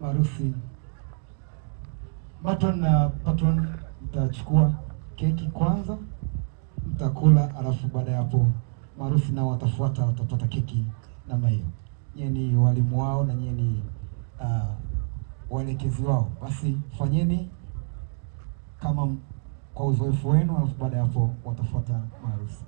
Marusi Matron na patron mtachukua keki kwanza, mtakula, alafu baada ya hapo marusi nao watafuata, watapata keki namna hiyo. Nyie ni walimu wao na nyie ni waelekezi wao, basi fanyeni kama kwa uzoefu wenu, alafu baada ya hapo watafuata marusi.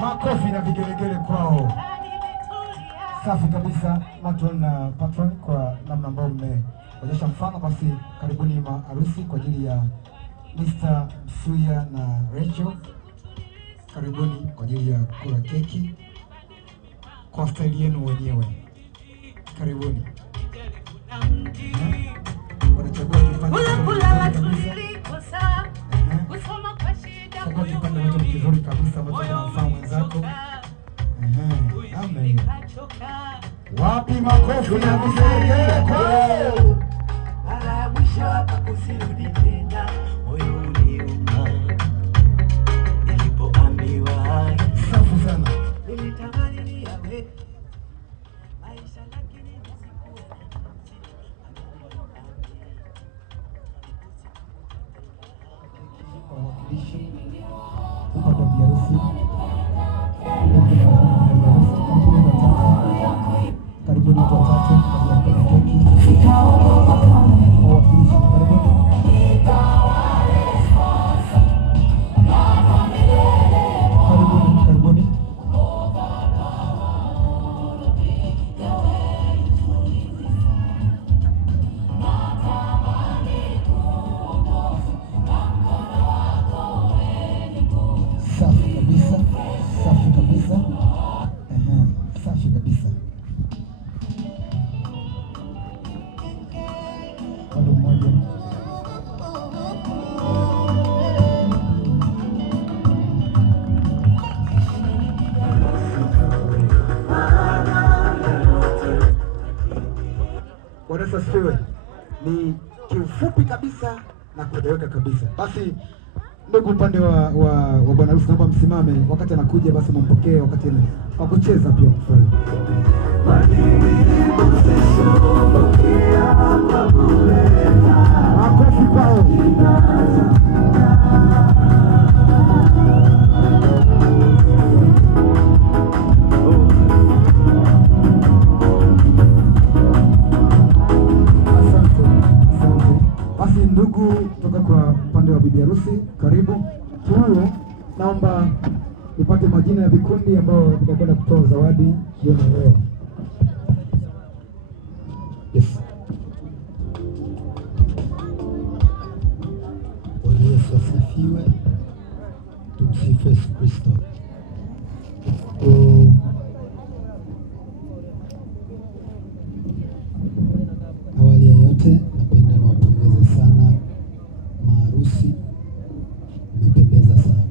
Makofi na vigelegele kwao. Safi kabisa, matron na patron, kwa namna ambayo mmeonyesha mfano. Basi karibuni maharusi kwa ajili ya Mr. Msuya na Rachel. Karibuni kwa ajili ya kula keki kwa staili yenu wenyewe. Karibuni. Wanachagua kipande kizuri kabisa ambacho kinamfaa mwenzako. Wapi makofi na vigelegele kwao. Mara ya mwisho hapa kusirudi tena, moyo uliuma nilipoambiwa. Safi sana. Nilitamani niyawe maisha lakini nisikuwa wakilishi upande wa biharusi. Bwana Yesu asifiwe. Ni kiufupi kabisa na kueleweka kabisa. Basi ndugu, upande wa bwana harusi naomba msimame, wakati anakuja basi mumpokee, wakati wa kucheza pia mfurahi. Makofi kwao. Basi ndugu, kutoka kwa upande wa bibi harusi, karibu. Tuo, naomba nipate majina ya vikundi ambao vitakwenda kutoa zawadi jioni leo. Yes. Bwana Yesu asifiwe. Tumsifu Yesu Kristo. Awali ya yote napenda niwapongeze sana maharusi, mmependeza sana.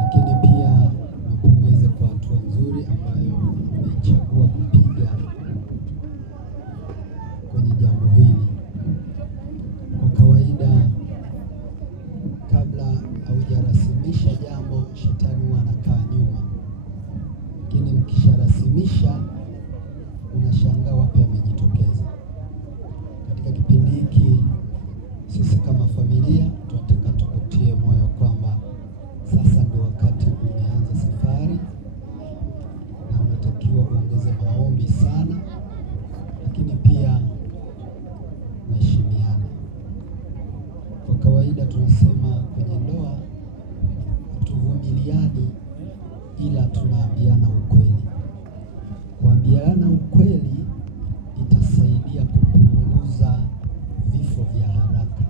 Lakini pia nipongeze kwa hatua nzuri ambayo mmeichagua kupiga kwenye jambo hili. Kwa kawaida, kabla haujarasimisha jambo, shetani huwa anakaa nyuma, lakini mkisharasimisha unashangaa wapi amejitokeza. Katika kipindi hiki sisi kama familia tunataka tukutie moyo kwamba sasa ndio wakati umeanza safari, na unatakiwa uongeze maombi sana, lakini pia mheshimiane. Kwa kawaida tunasema kwenye ndoa hatuvumiliani, ila tunaambiana ukweli. Kuambiana ukweli itasaidia kupunguza vifo vya haraka.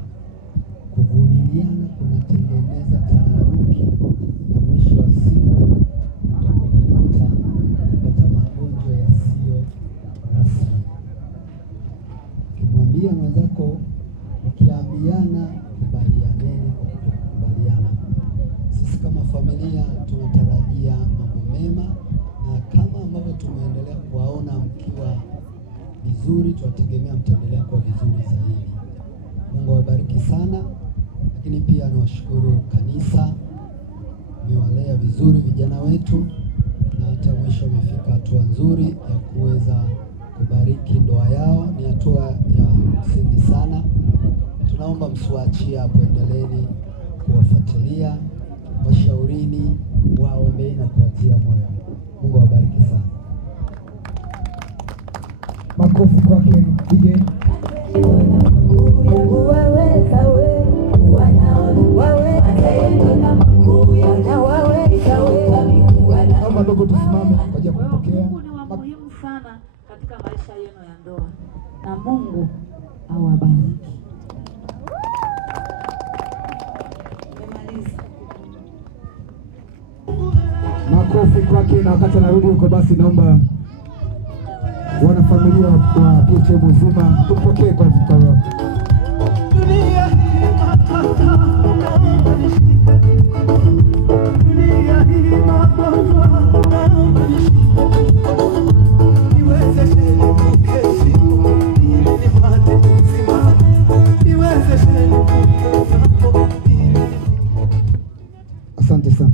Kuvumiliana kunatengeneza taharuki, na mwisho wa siku utakujikuta kupata magonjwa yasiyo rasmi. Ukimwambia mwenzako, ukiambiana kubalianeni kwa kukubaliana. Sisi kama familia tunatarajia mambo mema, na kama ambavyo tumeendelea kuwaona mkiwa vizuri, tunategemea mtaendelea kuwa vizuri zaidi. Mungu awabariki sana. Lakini pia niwashukuru kanisa, mmewalea vizuri vijana wetu, na hata mwisho wamefika hatua nzuri ya kuweza kubariki ndoa yao. Ni hatua ya msingi sana. Tunaomba msiwaachie hapo, endeleeni kuwafuatilia, washaurini, waombeni na kuwatia moyo. Mungu awabariki sana. Makofi kwake DJ. Naomba ndugu tusimame kwa ajili ya kupokea. Mungu ni wa muhimu sana katika maisha yenu ya ndoa, na Mungu awabariki. Makofi kwake. Na wakati anarudi huko, basi naomba wanafamilia wa PHM mzima tupokee kwa asante sana.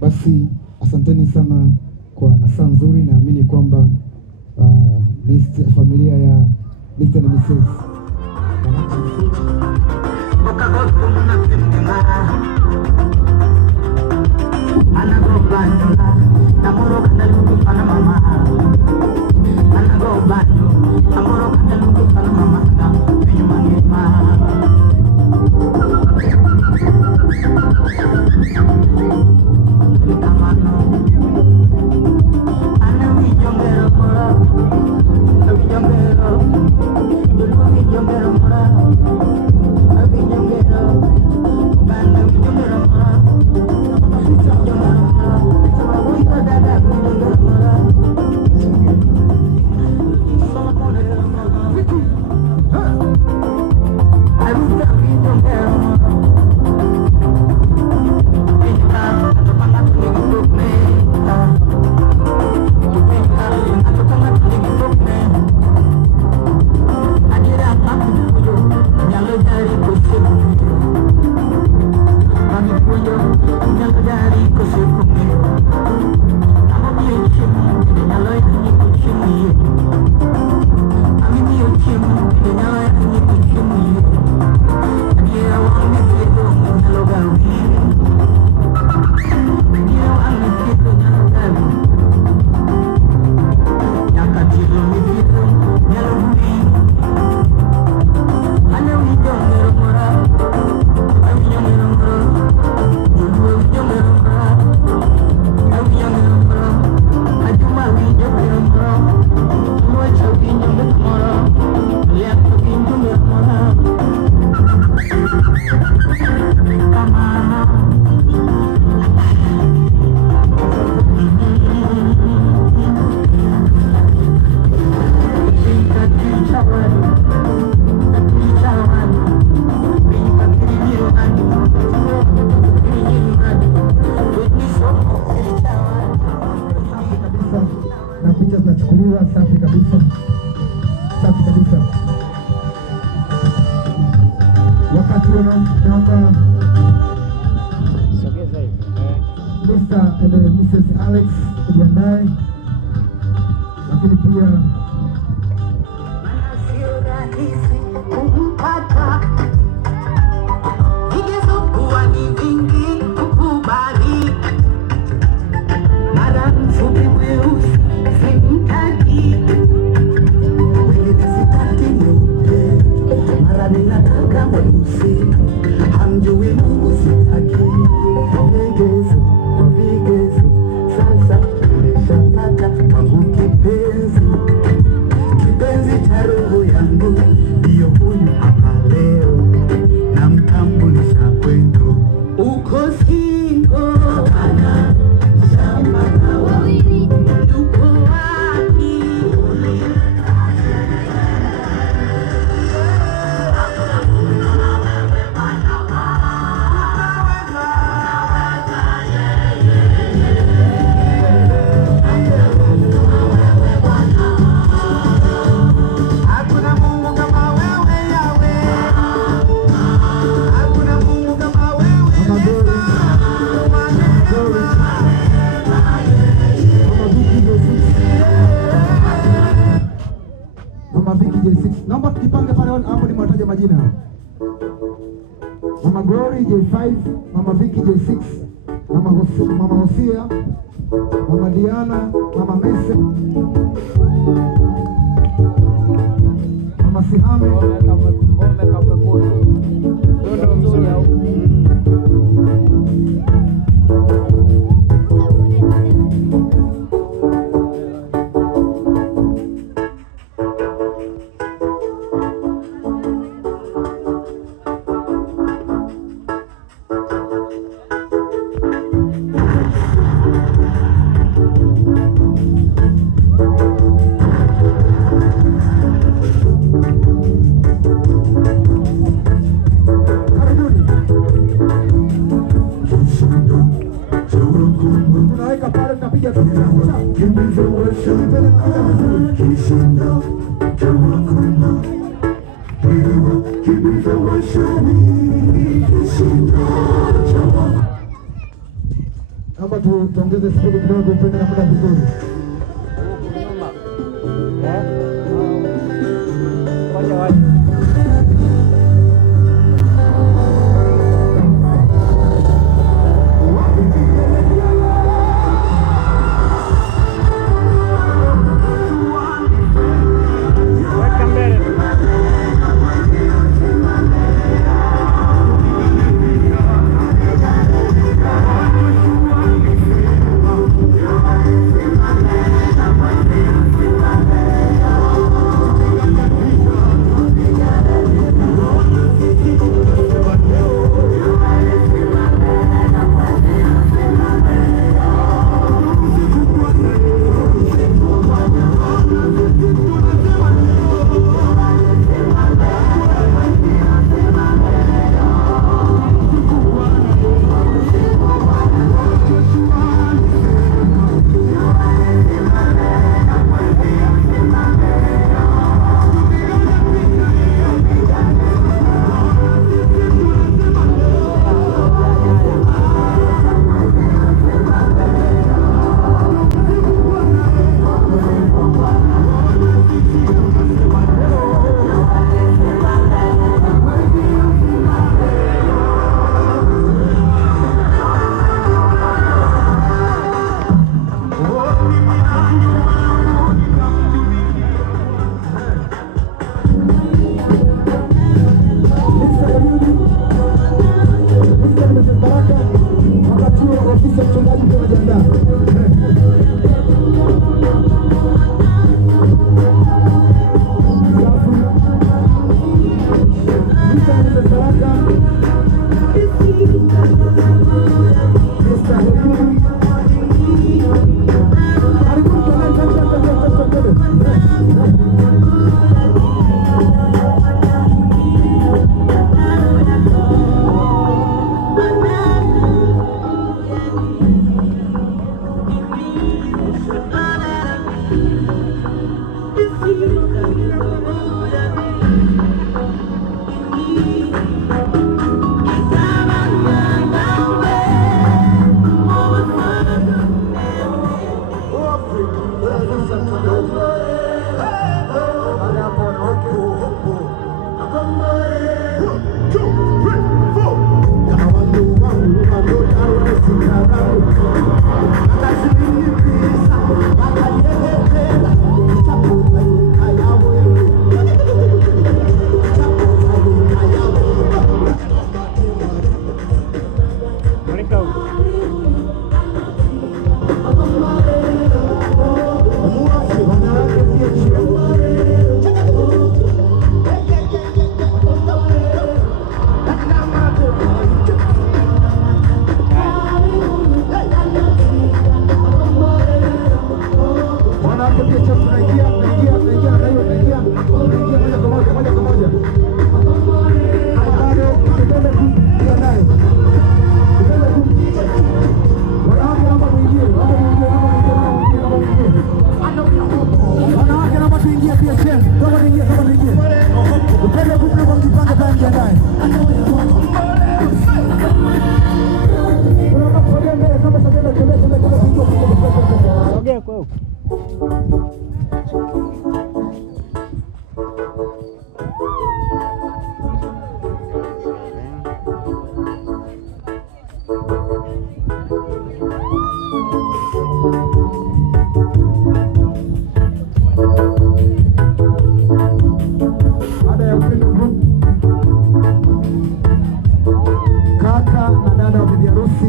Basi asanteni sana kwa nasaa nzuri. Naamini kwamba familia ya Mr. na Mrs. picha zinachukuliwa. Safi kabisa, safi kabisa. Wakati naomba Mr. and Mrs. Alex kujiandae, lakini pia naomba tujipange pale hapo, ni mwataja majina. Mama Glory J5, Mama Vicky J6, Mama Hosia, Mama Diana, Mama Mese, Mama Sihame, naomba tuongeze spidi kidogo, upende na muda vizuri. PHM tunaingia na hiyo tunaingia moja kwa moja. Kama bado tupende kuingia nayo. Wanawake naomba muingie. Wanawake naomba tuingie PHM. Kama tuingie. Upende kumle kwa mjipanga kwa mjiandae. Sogea kwa huko. Baada ya Upendo Group, kaka na dada wa bibi harusi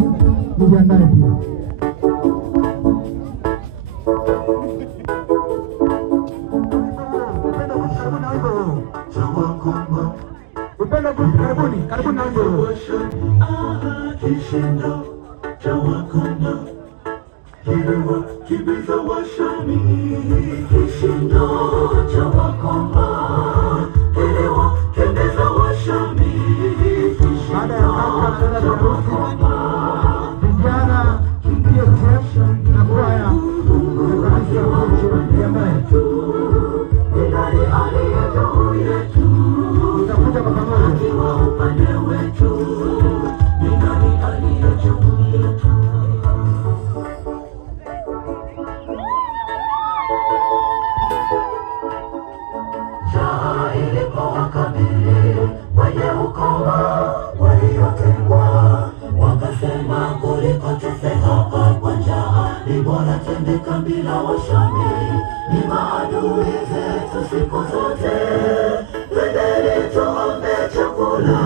mjiandae pia. Upendo Group, karibuni na wimbo. Kishindo cha Wakoma Kilewa kibiza washami, kishindo cha Wakoma Kilewa kibiza washami. Baada ya kaka na dada wa harusi, vijana PHM na kwaya utakuja kwa pamoja. Upande wetu ni nani aliye juu yetu? Njaa ilipowakabili wenye ukoma waliotengwa, wakasema kuliko tufe hapa kwa njaa, ni bora twende kambi la Washami. Ni maadui zetu siku zote, twendeni tuombe chakula,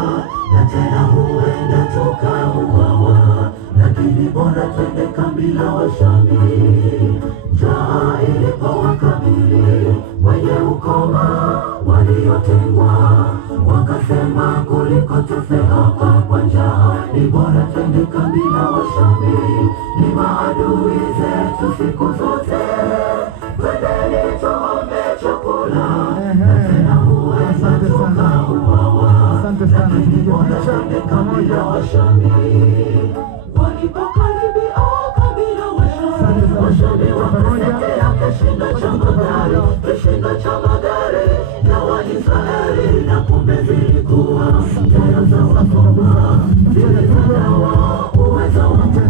na tena huenda tukauawa, lakini bora twende kambi la Washami. Njaa ilipowakabili wenye ukoma waliotengwa, wakasema kuliko tufe hapa kwa njaa, ni bora twende kambi la Washami. Ni maadui zetu siku zote, twendeni tuombe chakula, na tena huenda tukauawa, lakini bora twende kambi la Washami. Walipokaribia kabila Washami wakasetea kishindo cha magari ya Waisraeli, na kumbe zilikuwa njia za Wakoma zilizojawa uwezo wa Mungu.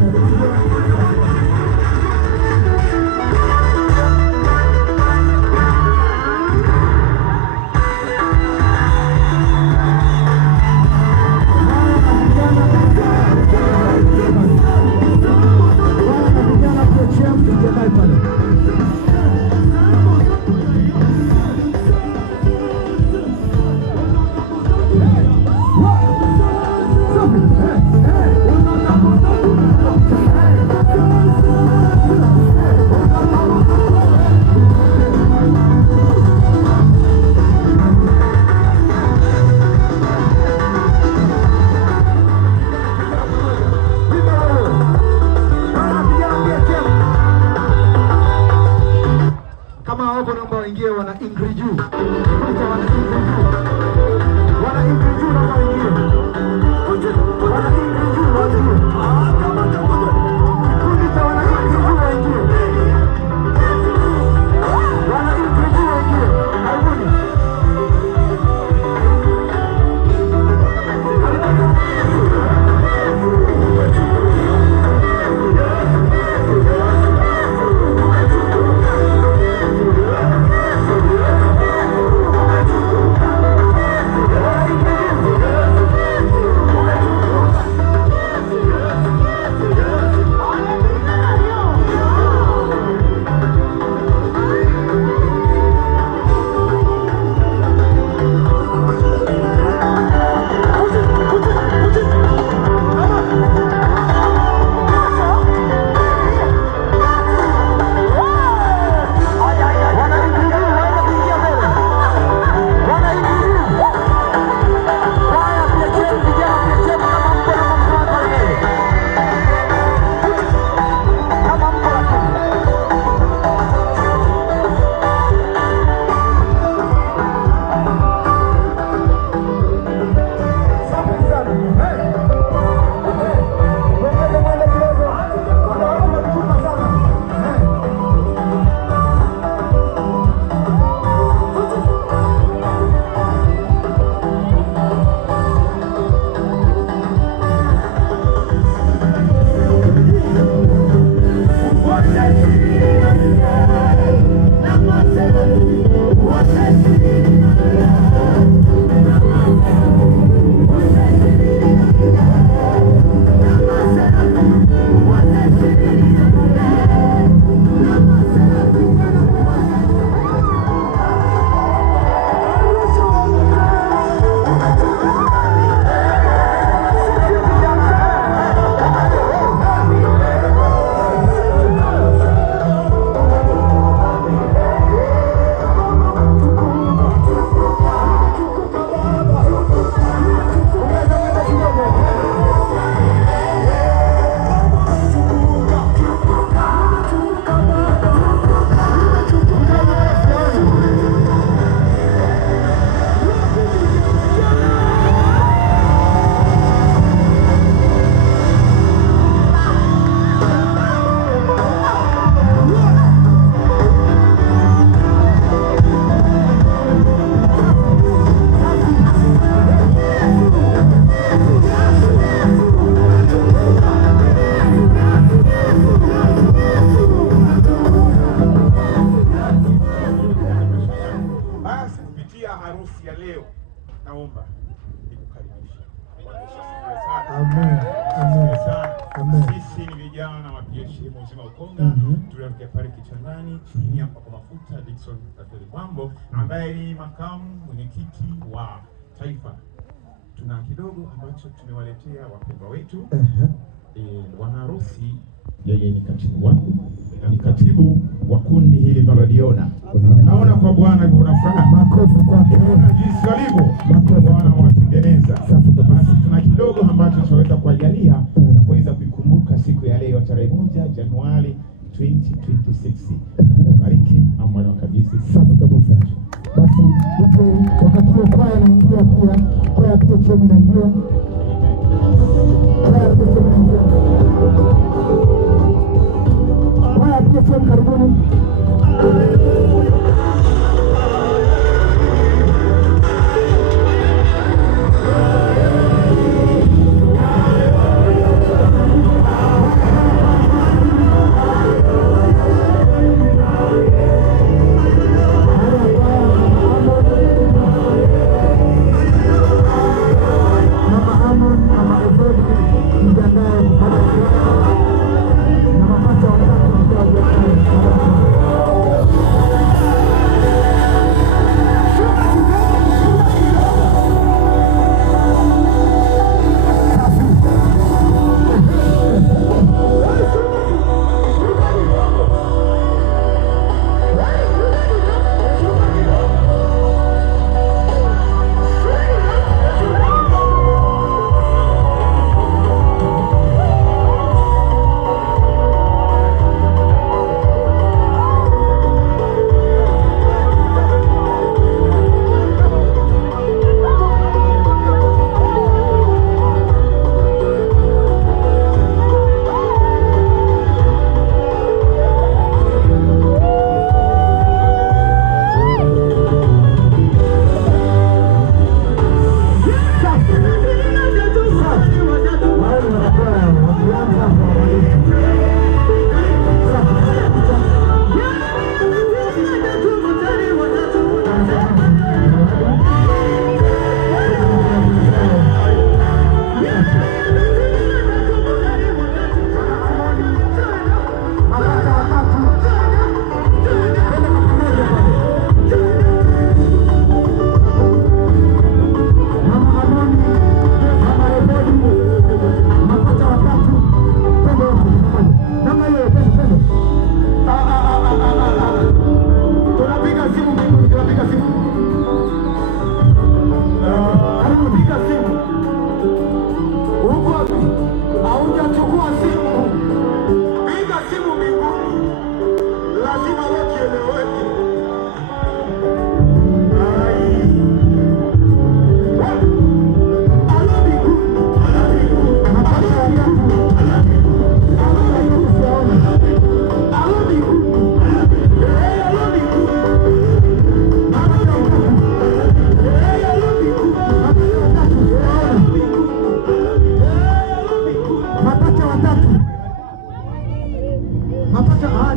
Kama wako naomba waingie, wana Ingrid juu. Wana Ingrid juu. Wana Ingrid juu naomba waingie. Wana Ingrid juu waingie. Kundi cha wana Ingrid juu waingie. Wana Ingrid juu waingie. Karibuni. naomba nikukaribishe. Amen. Amen. Amen. Sisi ni vijana wa PhD Mzima Ukonga, tuliokuja pale Kichangani chini ya kwa mafuta Dickson Mambo ambaye ni makamu mwenyekiti wa taifa. Tuna kidogo ambacho tumewaletea wapendwa wetu. Bwana harusi yeye ni katibu wangu, ni katibu wa kundi hili tunaliona. Naona kwa bwana hivyo unafanya makofi kwake. Jinsi walivyo bwana watengeneza. Basi tuna kidogo ambacho tunaweza kuajalia na kuweza kuikumbuka siku ya leo tarehe 1 Januari 2026. Bariki amwana kabisa. Safi kabisa. Basi wakati huo kwaya inaingia pia. Kwaya pia chemu inaingia. Kwaya pia chemu inaingia. Kwaya pia chemu karibuni.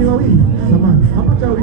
ni wawili samani hapa tawi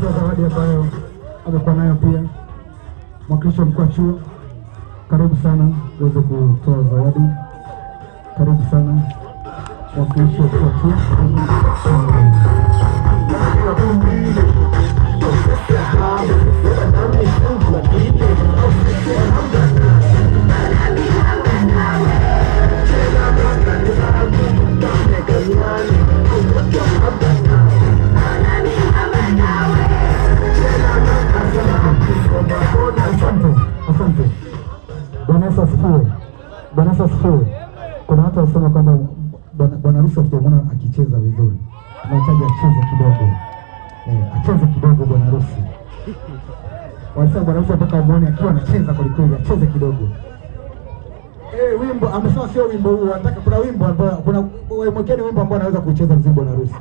Zawadi ambayo amekuwa nayo pia mwakilishi mkuu wa chuo, karibu sana uweze kutoa zawadi. Karibu sana mwakilishi mkuu wa chuo. Asante. Bwana Yesu asifiwe. Kuna watu wanasema kwamba bwana harusi akiona akicheza vizuri, tunahitaji acheze kidogo. Acheze kidogo bwana harusi. Wanasema bwana harusi mpaka muone akiwa anacheza kwa kweli, acheze kidogo. Wimbo amesema sio wimbo huu, anataka kuna wimbo ambao kuna mwekeni wimbo ambao anaweza kucheza vizuri bwana harusi.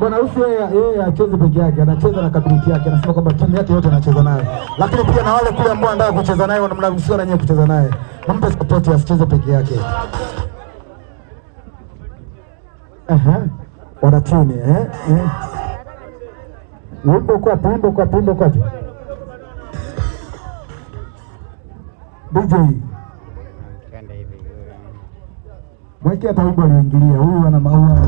Bwana harusi yeye acheze peke yake, anacheza na kabineti yake, anasema kwamba timu yake yote anacheza nayo. Lakini pia na wale kule ambao anataka kucheza naye wanamruhusu na yeye kucheza naye. Mpe support, asicheze peke yake. Wanatuni wimbo kwa DJ mweke hata wimbo aliingilia huyu ana maua.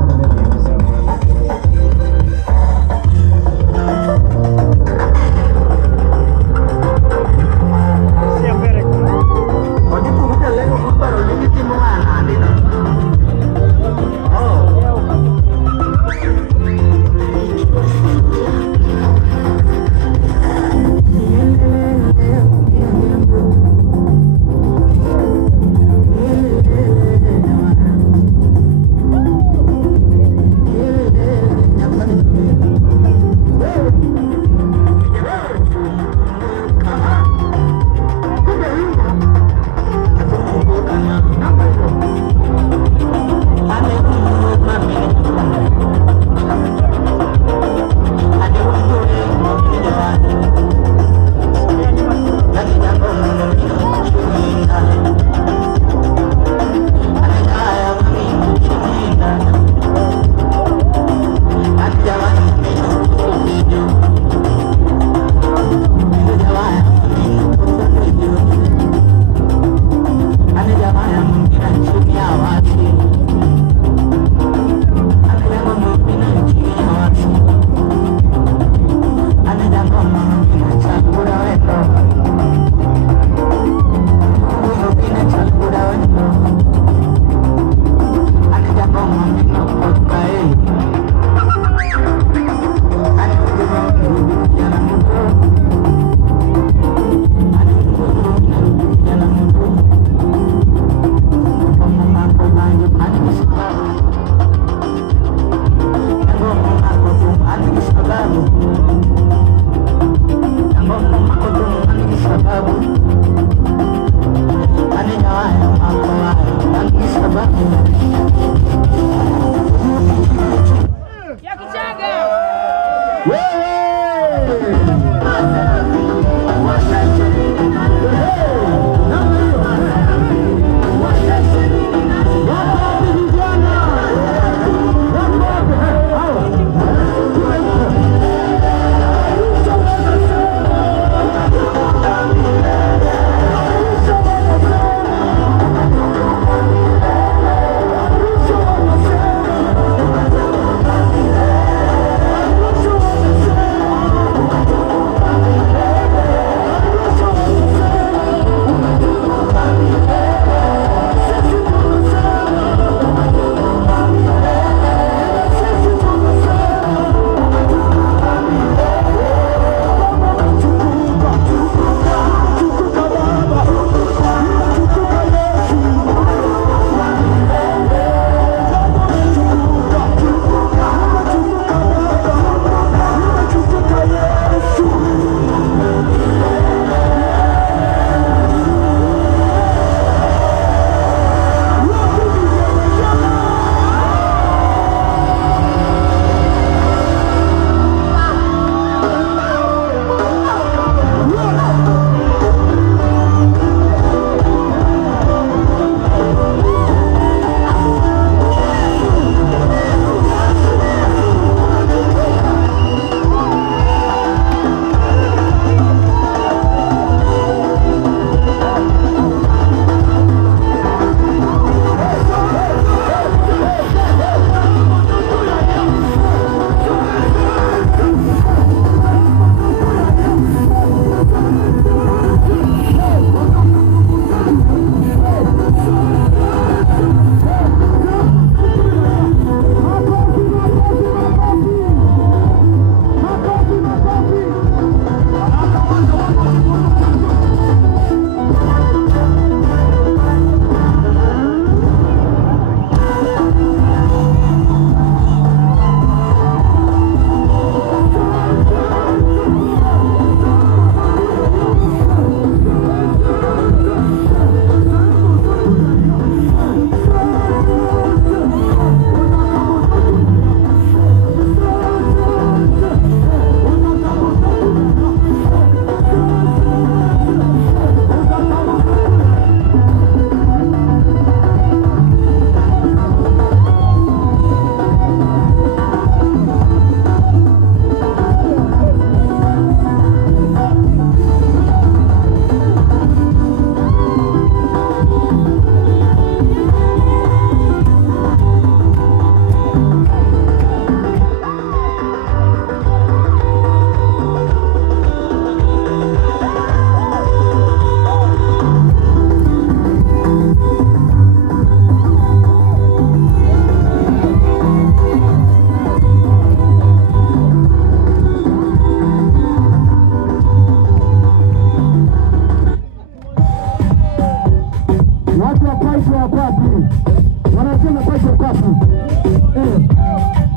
safi.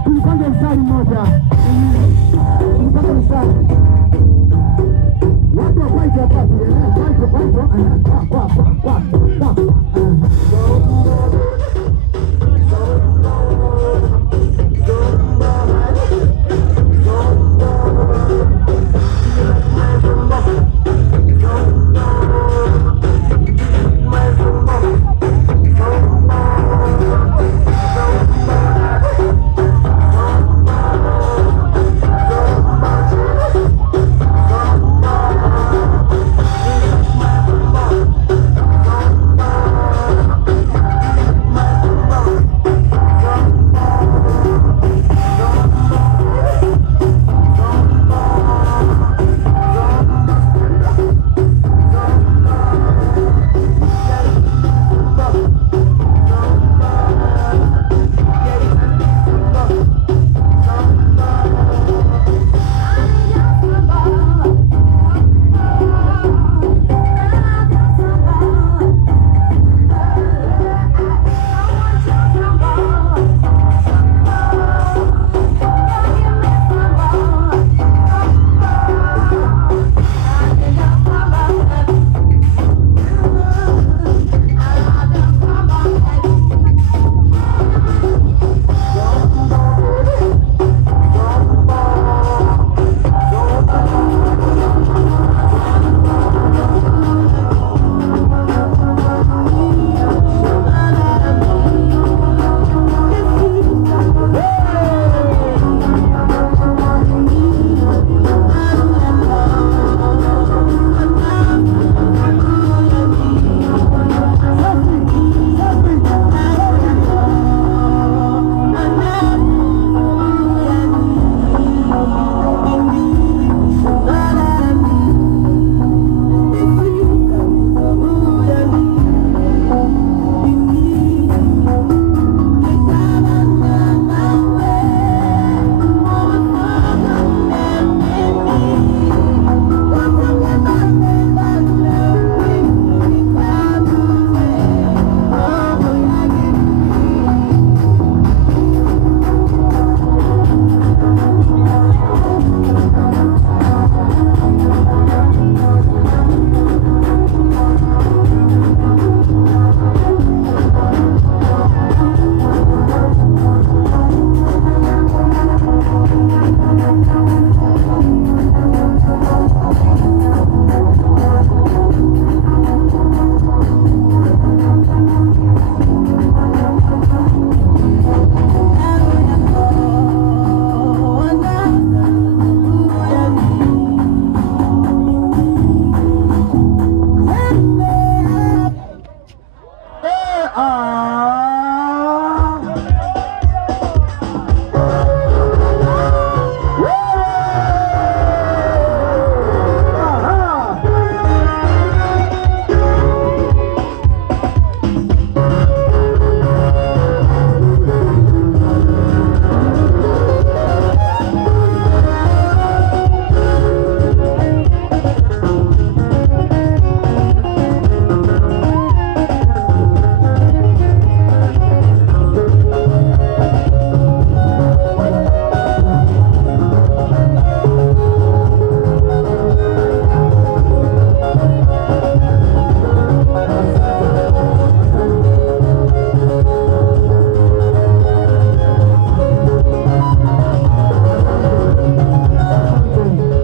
Tulipange mstari mmoja. Tulipange mstari. Watu wa kwaito wapapi, kwaito, kwa.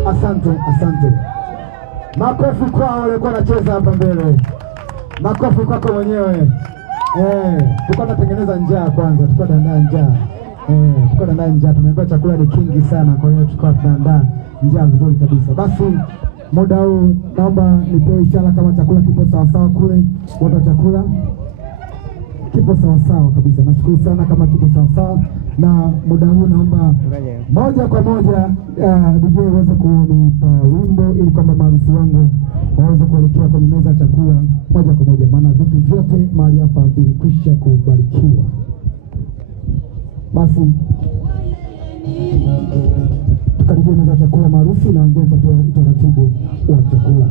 Asante. Makofi kwao walikuwa wanacheza hapa mbele. Makofi kwako mwenyewe. Tulikuwa tunatengeneza njaa kwanza, tulikuwa tunaandaa njaa. Tumeambiwa chakula ni kingi sana, kwa hiyo tulikuwa tunaandaa njaa vizuri kabisa. Basi muda huu naomba nipewe ishara kama chakula kipo sawa sawa kule. Wote chakula kipo sawa sawa kabisa. Nashukuru sana kama kipo sawa sawa. Na muda huu naomba moja kwa moja DJ uweze kunipa wimbo ili kwamba maharusi wangu waweze kuelekea kwenye meza ya chakula moja kwa moja, maana vitu vyote mahali hapa vilikwisha kubarikiwa. Basi tukaribia meza ya chakula maharusi na wengine tutatoa utaratibu wa chakula.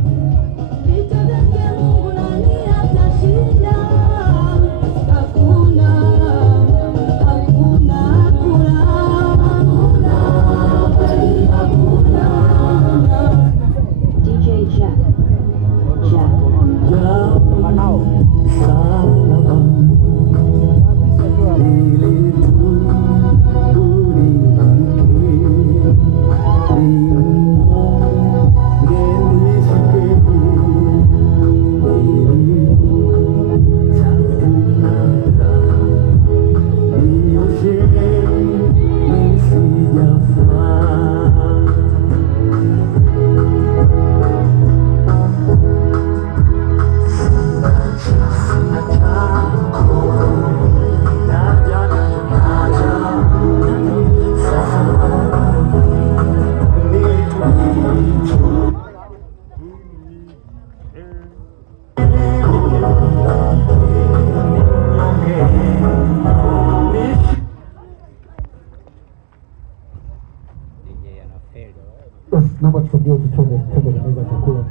naomba tusogee tuchome meza chakula.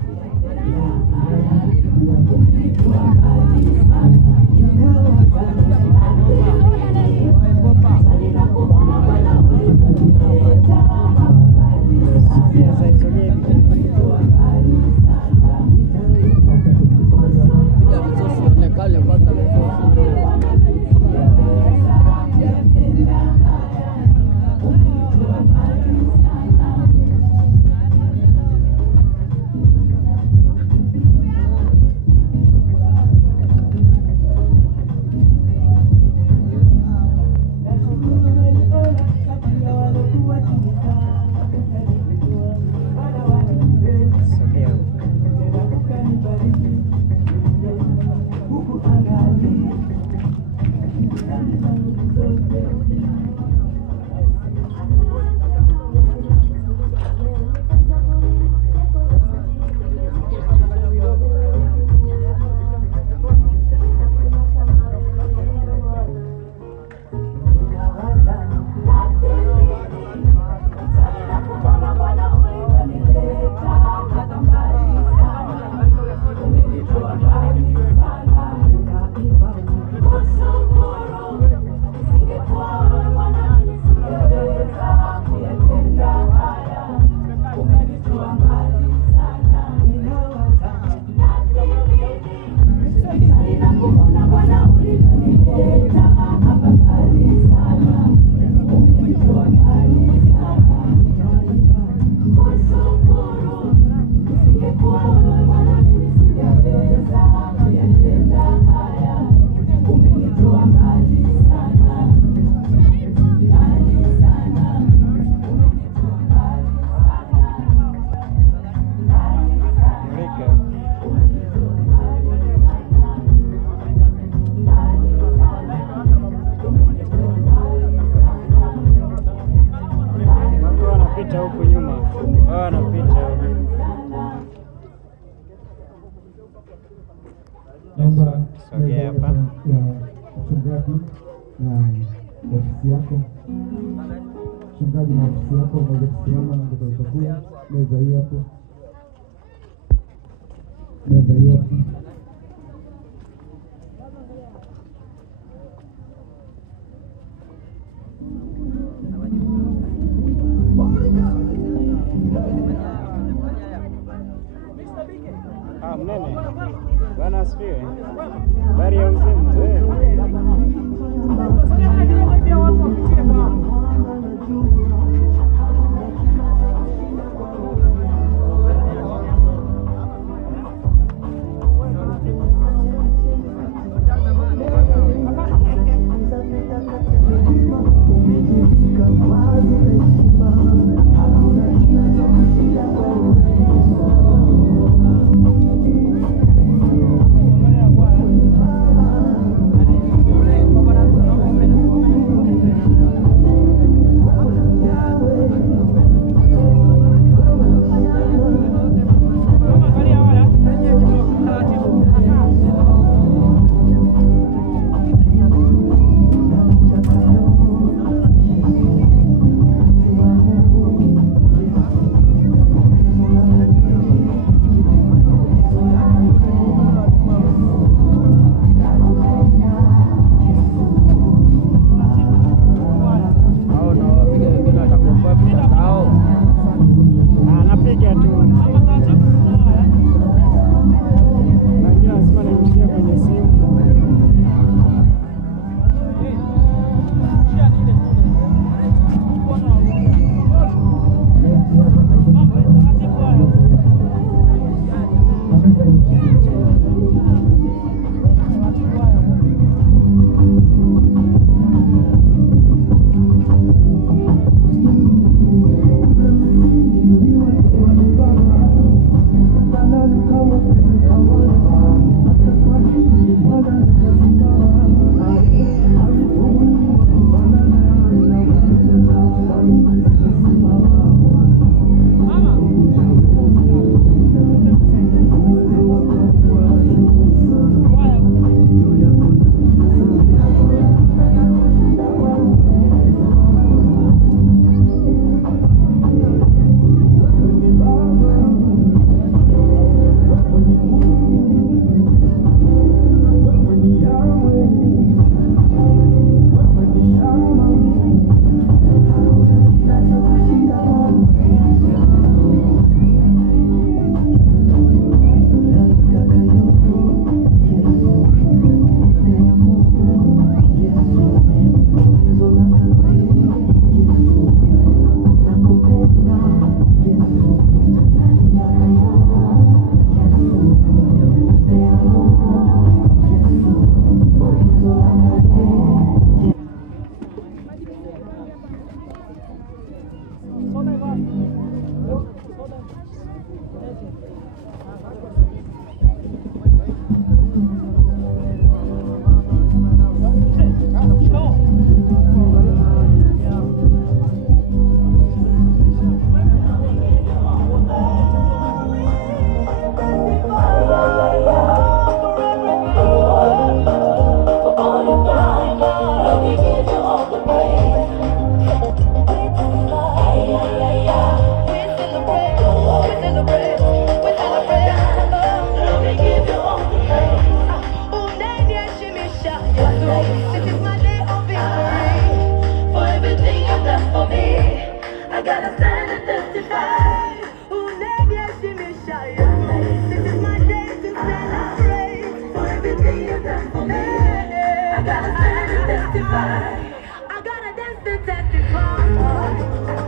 Naomba sogea hapa ya mchungaji na ofisi yako. Mchungaji na ofisi yako mweze kusimama na kuchukua meza hii hapo. Meza hiyo. Mnene. Bwana asifiwe. Habari ya uzima. gotta stand and testify. This is my day to celebrate for everything you've done for me. I gotta stand and testify. I gotta dance and testify.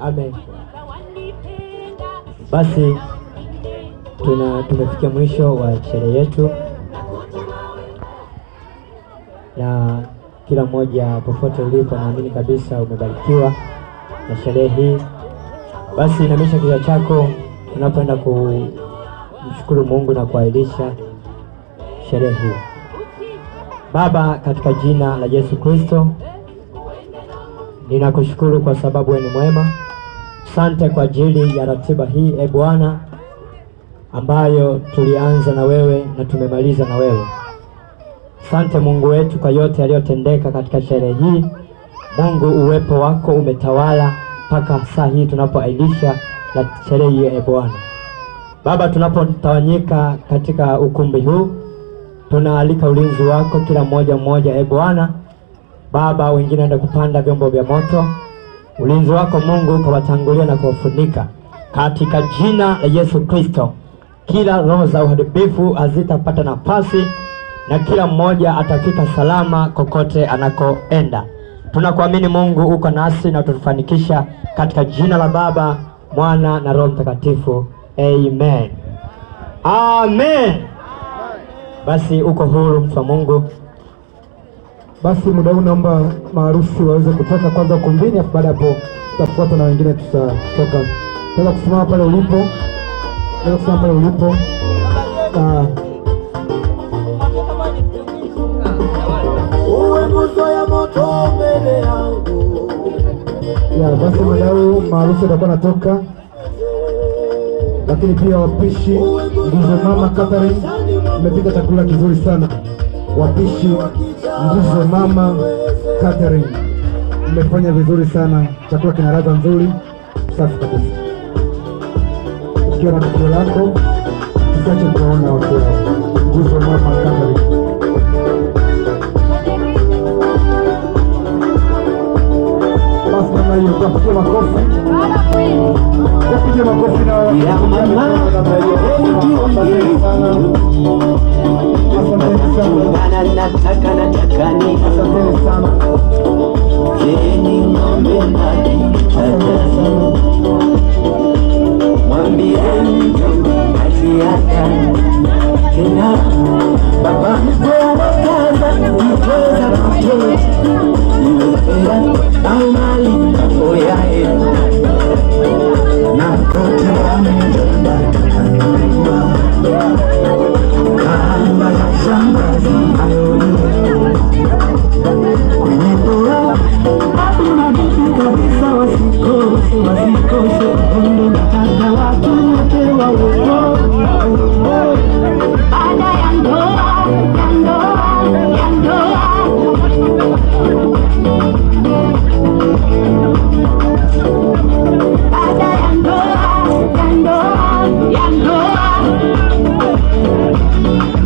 Amen. Basi tumefikia mwisho wa sherehe yetu, na kila mmoja popote ulipo, naamini kabisa umebarikiwa na sherehe hii. Basi inamisha kichwa chako unapoenda kumshukuru Mungu na kuahirisha sherehe hii. Baba, katika jina la Yesu Kristo, ninakushukuru kwa sababu wewe ni mwema. Asante kwa ajili ya ratiba hii, e Bwana, ambayo tulianza na wewe na tumemaliza na wewe. Asante Mungu wetu kwa yote yaliyotendeka katika sherehe hii. Mungu, uwepo wako umetawala mpaka saa hii tunapoahirisha la sherehe hii, e Bwana. Baba, tunapotawanyika katika ukumbi huu, tunaalika ulinzi wako kila mmoja, e Bwana. Baba, wengine waenda kupanda vyombo vya moto, ulinzi wako Mungu ukawatangulia na kuwafunika katika jina la Yesu Kristo. Kila roho za uharibifu hazitapata nafasi na kila mmoja atafika salama kokote anakoenda. Tunakuamini Mungu, uko nasi na utufanikisha katika jina la Baba, Mwana na Roho Mtakatifu. Amen. Amen. Basi uko huru mtu wa Mungu. Basi muda huu naomba maharusi waweze kutoka kwanza ukumbini, afu baada hapo tutafuata na wengine tutatoka. Naweza kusimama pale ulipo. Uwe nguzo ya moto mbele yangu. Ya, basi muda huu maharusi watakuwa natoka. Lakini pia wapishi, nguzo mama Catherine imepika chakula kizuri sana. Wapishi nguzo mama Catherine mmefanya vizuri sana, chakula kina ladha nzuri, safi kabisa. Ukiwa na tukio lako usiache kuona watu wao. Nguzo mama Catherine. Basi namna hiyo, tuwapigie makofi. Tupige makofi na asanteni sana. Jeni ng'ombe maji mwambieni asiata tena baba mzee wakaza mtoza kutoza au mali oyae na kote wa mjomba kamba ya shangazi ayoni kwenye ndoa hakuna bibi kabisa, wasikose undo nataka watu wote wawe baada ya ndoa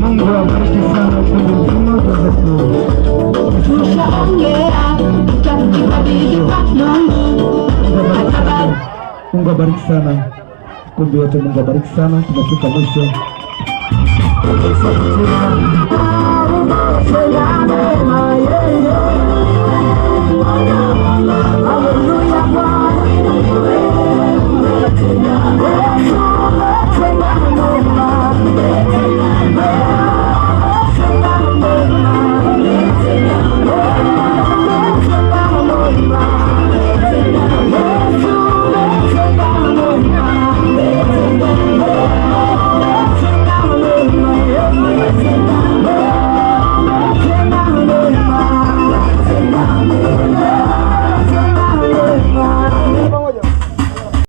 Mungu awabariki sana ukumbi mzima. Mungu abariki sana kumbi yote, Mungu abariki sana. Tumefika mwisho. Mema,